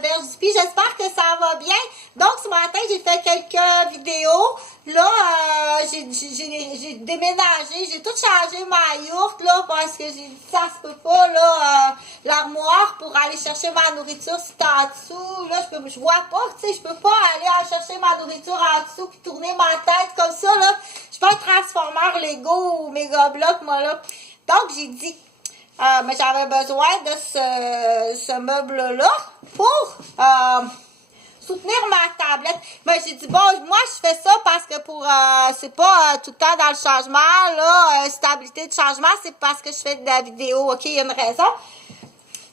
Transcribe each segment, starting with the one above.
Verge-du-Puy. J'espère que ça va bien. Donc, ce matin, j'ai fait quelques vidéos. Là, j'ai déménagé, j'ai tout changé ma yourte, là, parce que j'ai dit ça se peut pas, là, l'armoire pour aller chercher ma nourriture, c'est en dessous. Là, je vois pas, tu sais, je peux pas aller chercher ma nourriture en dessous puis tourner ma tête comme ça, là. Je suis pas un transformeur Lego ou méga bloc, moi, là. Donc, j'ai dit, mais j'avais besoin de ce meuble-là pour soutenir ma tablette. Mais j'ai dit, bon, moi, je fais ça parce que c'est pas tout le temps dans le changement, là, stabilité de changement, c'est parce que je fais de la vidéo, ok, il y a une raison.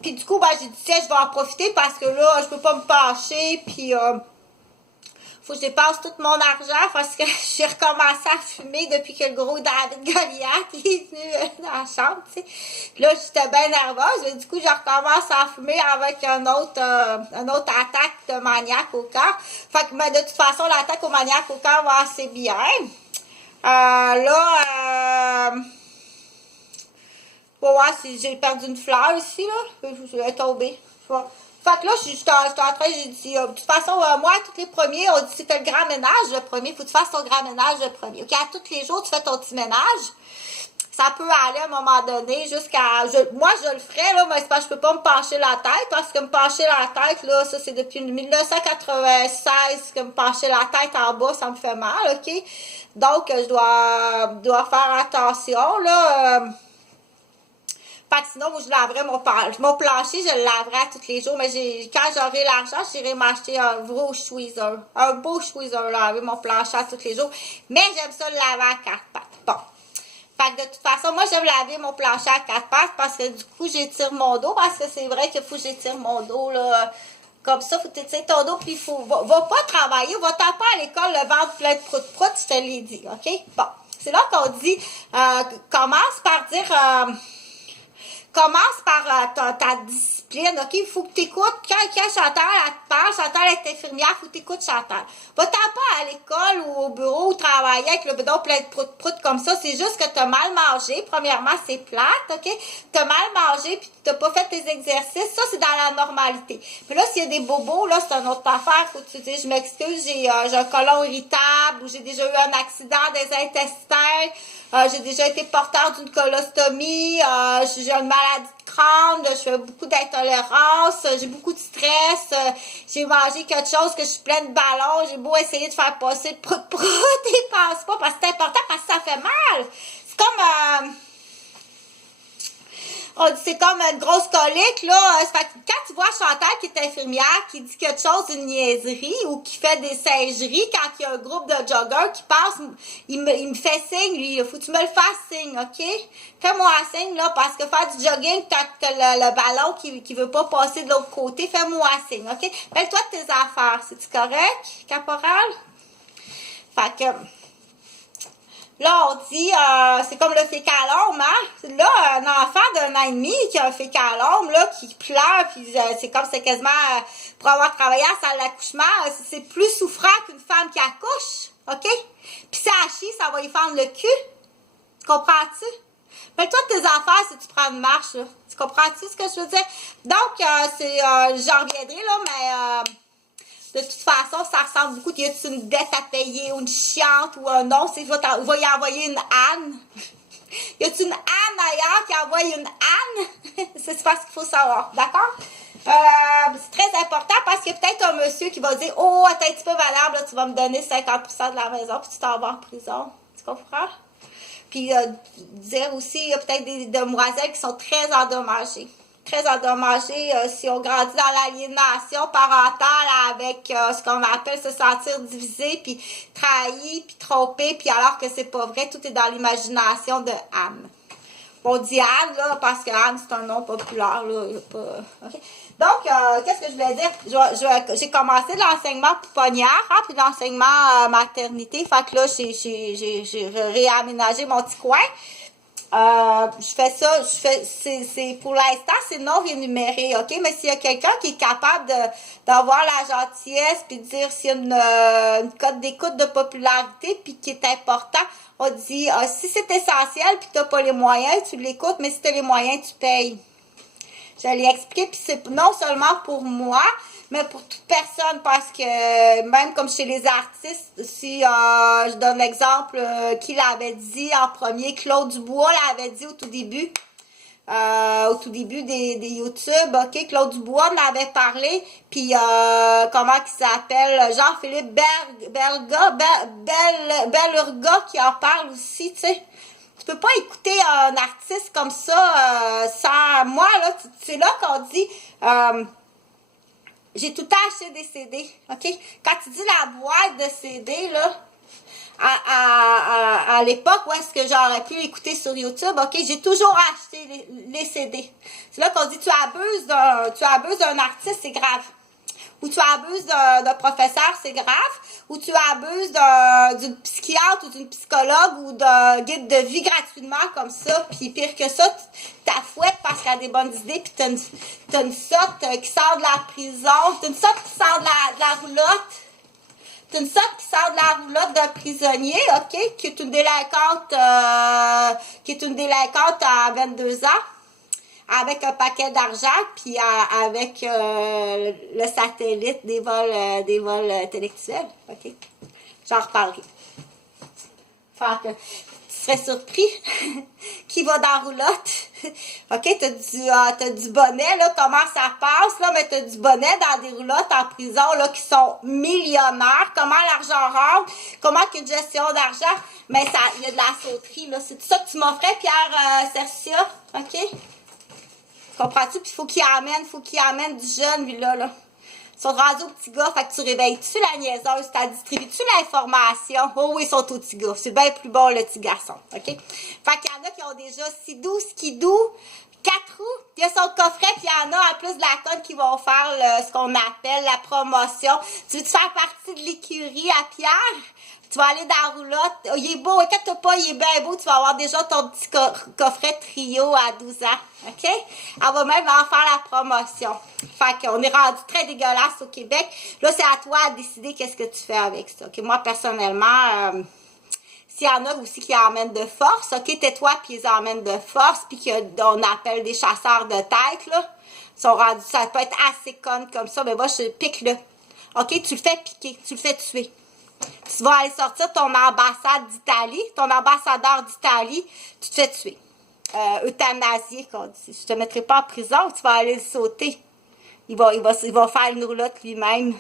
Puis du coup, ben, j'ai dit, tiens, je vais en profiter parce que là, je peux pas me pencher, puis faut que je dépasse tout mon argent parce que j'ai recommencé à fumer depuis que le gros David Goliath est venu dans la chambre, tu sais. Là, j'étais bien nerveuse, mais du coup, je recommence à fumer avec un autre attaque de maniaque au cœur. Fait que, mais de toute façon, l'attaque au maniaque au cœur va assez bien. Faut voir si j'ai perdu une fleur ici, là. Je vais tomber. Fait que là, je suis en train, j'ai dit, de toute façon, moi, tous les premiers, on dit, tu fais le grand ménage le premier, faut que tu fasses ton grand ménage le premier. OK, à tous les jours, tu fais ton petit ménage. Ça peut aller à un moment donné jusqu'à... Moi, je le ferais, là, mais c'est parce que je peux pas me pencher la tête, parce que me pencher la tête, là, ça, c'est depuis 1996 que me pencher la tête en bas, ça me fait mal, OK? Donc, je dois faire attention, là. Fait que sinon, moi, je laverais mon plancher, je le laverais tous les jours. Mais quand j'aurai l'argent, j'irai m'acheter un gros chouiseur. Un beau chouiseur, laver mon plancher tous les jours. Mais j'aime ça le laver à 4 pattes. Bon. Fait que de toute façon, moi, j'aime laver mon plancher à 4 pattes parce que du coup, j'étire mon dos. Parce que c'est vrai qu'il faut que j'étire mon dos, là. Comme ça, faut t'étirer ton dos, puis va pas travailler, va taper à l'école le ventre plein de prout-prout, je te l'ai dit, OK? Bon. C'est là qu'on dit, commence par dire... Commence par ta discipline, OK? Il faut que tu écoutes. Quand Chantal, elle te parle, Chantal est infirmière, il faut que tu écoutes Chantal. Va-t'en pas à l'école ou au bureau ou travailler avec le bidon plein de prout-prout comme ça. C'est juste que tu as mal mangé. Premièrement, c'est plate, OK? Tu as mal mangé puis tu n'as pas fait tes exercices. Ça, c'est dans la normalité. Mais là, s'il y a des bobos, là, c'est une autre affaire. Faut que tu dises, je m'excuse, j'ai un côlon irritable ou j'ai déjà eu un accident des intestins. J'ai déjà été porteur d'une colostomie. J'ai une maladie de crâne. Je fais beaucoup d'intolérance. J'ai beaucoup de stress. J'ai mangé quelque chose que je suis pleine de ballons. J'ai beau essayer de faire passer le prout-prout et passe pas parce que c'est important parce que ça fait mal. C'est comme... c'est comme une grosse colique, là. Fait que quand tu vois Chantal qui est infirmière, qui dit quelque chose d'une niaiserie ou qui fait des singeries, quand il y a un groupe de joggers qui passe, il me fait signe, lui. Il faut que tu me le fasses signe, OK? Fais-moi un signe, là, parce que faire du jogging, t'as le ballon qui veut pas passer de l'autre côté. Fais-moi un signe, OK? Fais-toi de tes affaires. C'est-tu correct, caporal? Fait que... Là, on dit, c'est comme le fécalome, hein? Là, un enfant d'un an et demi qui a un fécalome, là, qui pleure, puis c'est quasiment, pour avoir travaillé à la salle d'accouchement, c'est plus souffrant qu'une femme qui accouche, OK? Puis ça chie, ça va y fendre le cul. Tu comprends-tu? Mais toi, tes affaires, si tu prends une marche, là. Tu comprends-tu ce que je veux dire? Donc, j'en reviendrai, là, mais... de toute façon, ça ressemble beaucoup. Y a-t-il une dette à payer ou une chiante ou un non? Il va y envoyer une Anne. Y a-t-il une Anne ailleurs qui envoie une Anne? C'est ce qu'il faut savoir. D'accord? C'est très important parce qu'il y a peut-être un monsieur qui va dire, oh, attends un petit peu valable, là, tu vas me donner 50% de la maison puis tu t'en vas en prison. Tu comprends? Puis dire aussi, il y a peut-être des demoiselles qui sont très endommagées. Très endommagées si on grandit dans l'aliénation parentale avec ce qu'on appelle se sentir divisé, puis trahi, puis trompé, puis alors que c'est pas vrai, tout est dans l'imagination de Anne. On dit Anne, là, parce que Anne, c'est un nom populaire, là, il y a pas... Okay. Donc, qu'est-ce que je voulais dire? J'ai commencé l'enseignement pouponnière, hein, puis l'enseignement maternité, fait que là, j'ai réaménagé mon petit coin. Je fais ça, c'est pour l'instant, c'est non rémunéré, OK? Mais s'il y a quelqu'un qui est capable d'avoir la gentillesse puis de dire s'il y a une cote d'écoute de popularité puis qui est important, on dit, si c'est essentiel puis tu n'as pas les moyens, tu l'écoutes, mais si tu as les moyens, tu payes. Je l'ai expliqué, puis c'est non seulement pour moi, mais pour toute personne, parce que même comme chez les artistes, si je donne l'exemple, qui l'avait dit en premier, Claude Dubois l'avait dit au tout début des YouTube, ok, Claude Dubois m'avait parlé, puis comment il s'appelle, Jean-Philippe Bellurga qui en parle aussi, tu sais. Tu peux pas écouter un artiste comme ça sans moi, là, c'est là qu'on dit j'ai tout le temps acheté des CD, ok? Quand tu dis la boîte de CD, là, à l'époque où est-ce que j'aurais pu écouter sur YouTube, ok, j'ai toujours acheté les CD. C'est là qu'on dit tu abuses d'un artiste, c'est grave. Ou tu abuses d'un professeur, c'est grave. Ou tu abuses d'une psychiatre ou d'une psychologue ou d'un guide de vie gratuitement comme ça. Puis pire que ça, t'affouettes parce qu'elle a des bonnes idées. Puis t'as une sorte qui sort de la prison. T'as une sorte qui sort de la roulotte. T'as une sorte qui sort de la roulotte d'un prisonnier, ok, qui est une délinquante à 22 ans. Avec un paquet d'argent, puis avec le satellite des vols intellectuels. OK? J'en reparlerai. Fait que tu serais surpris qui va dans la roulotte. OK? T'as du bonnet, là, comment ça passe, là, mais t'as du bonnet dans des roulottes en prison, là, qui sont millionnaires. Comment l'argent rentre? Comment qu'il y a une gestion d'argent? Mais il y a de la sauterie, là. C'est tout ça que tu m'offrais, Pierre Cercia? OK? Comprends-tu? Puis faut qu'il amène du jeune, lui, là. Ils sont rendus au petit gars, fait que tu réveilles-tu la niaiseuse, t'as distribué-tu l'information? Oh oui, ils sont au petit gars. C'est bien plus bon, le petit garçon, OK? Fait qu'il y en a qui ont déjà Sidou, Skidou, 4 roues, il y a son coffret, puis il y en a en plus de la conne qui vont faire ce qu'on appelle la promotion. Tu veux-tu faire partie de l'écurie à Pierre? Tu vas aller dans la roulotte. Oh, il est beau, inquiète pas, il est bien beau. Tu vas avoir déjà ton petit coffret trio à 12 ans. OK? On va même en faire la promotion. Fait qu'on est rendu très dégueulasse au Québec. Là, c'est à toi de décider qu'est-ce que tu fais avec ça. OK? Moi, personnellement, s'il y en a aussi qui emmènent de force, OK? Tais-toi, puis ils emmènent de force, puis qu'on appelle des chasseurs de tête, là. Ils sont rendus, ça peut être assez conne comme ça, mais moi, je pique-le. OK? Tu le fais piquer, tu le fais tuer. Tu vas aller sortir ton ambassade d'Italie, ton ambassadeur d'Italie, tu te fais tuer. Euthanasier, qu'on dit. Je te mettrai pas en prison, tu vas aller le sauter. Il va faire une roulotte lui-même.